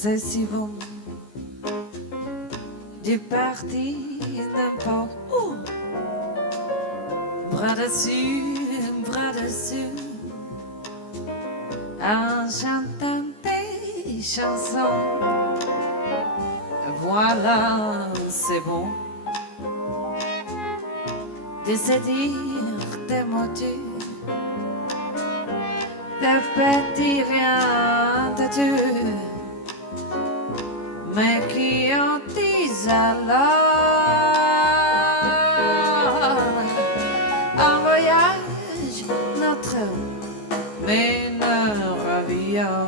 c'est si bon. Du parti n'importe où. Bras dessus, en chantant des chansons. Voilà, c'est bon. De se dire des mots durs, de petits rien de dur, mais qui en disent alors un voyage notre mine ravillant.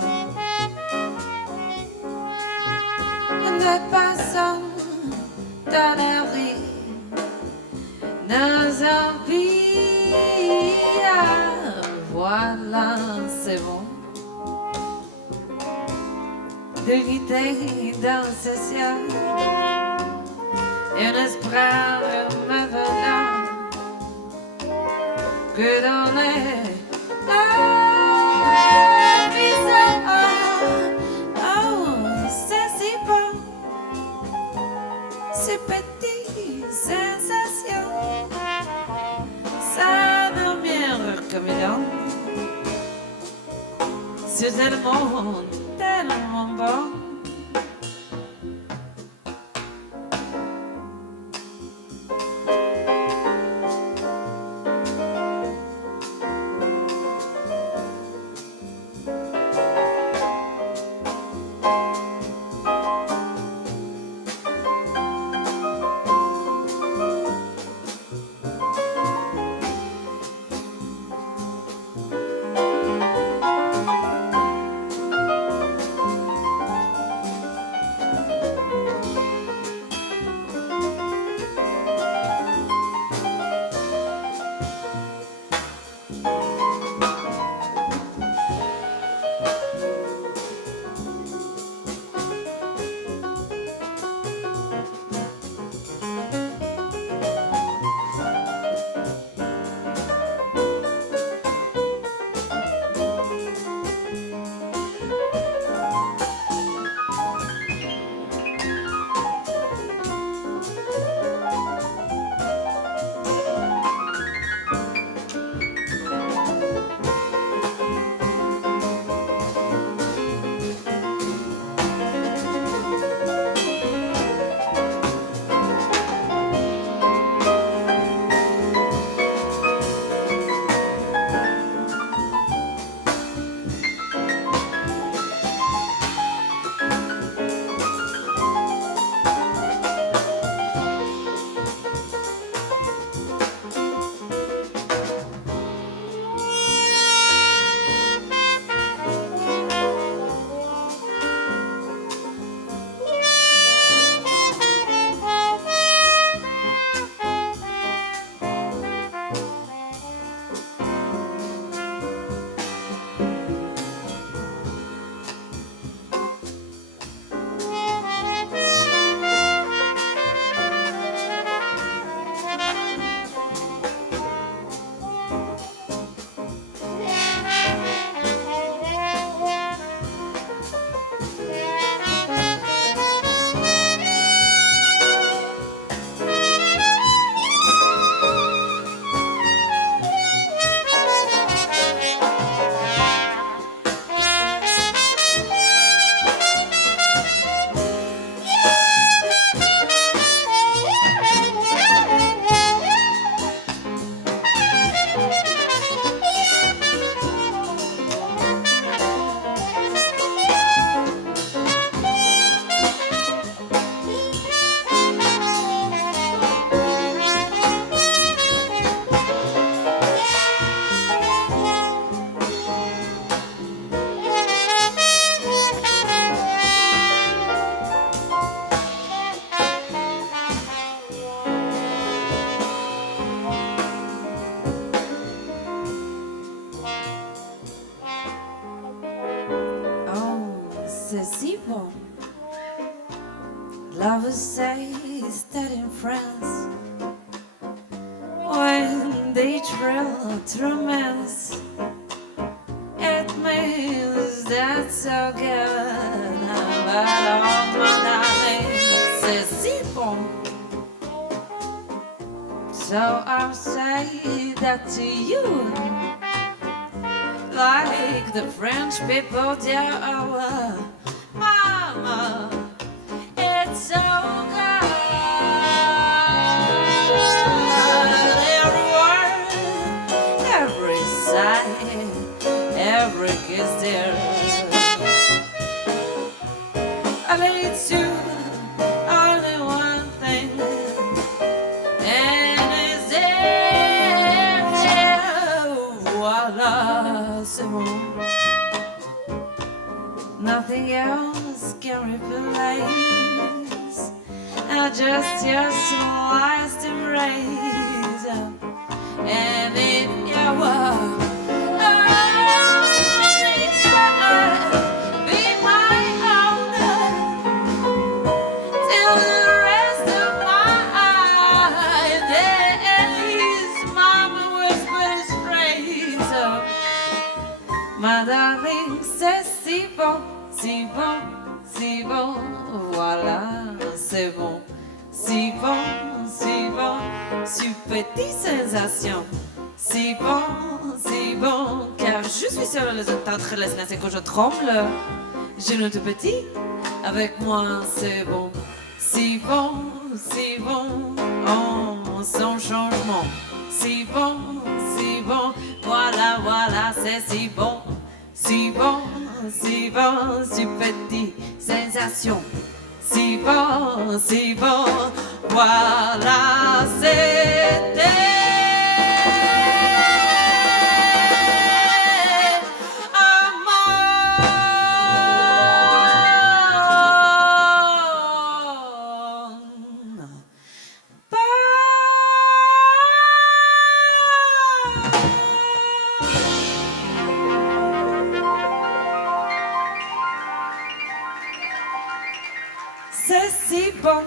Nous passons dans la rue nos envies, voilà, c'est bon. De l'idée dans ce ciel, un espoir me voilà, que dans les visages, oh, c'est si bon, ces petites sensations, ça demeure comme une onde, sur tellement bon. Lovers say that in France, when they trail to romance, it means that's so good. bon. So I'll say that to you, like the French people do. Mama, it's so good. Every word, every sigh, every kiss there. I need to only one thing, and it's there. Voila, c'est bon. Nothing else can replace just your sliced embrace, and in your world. My darling, c'est si bon, si bon, si bon, voilà, c'est bon, si bon, sur petite sensation, si bon, car je suis sur les entendre les c'est que je tremble, je ne te petit, avec moi c'est bon, si bon, oh, sans changement, si bon, voilà, c'est si bon, si petite sensation, si bon, voilà, c'était c'est si bon.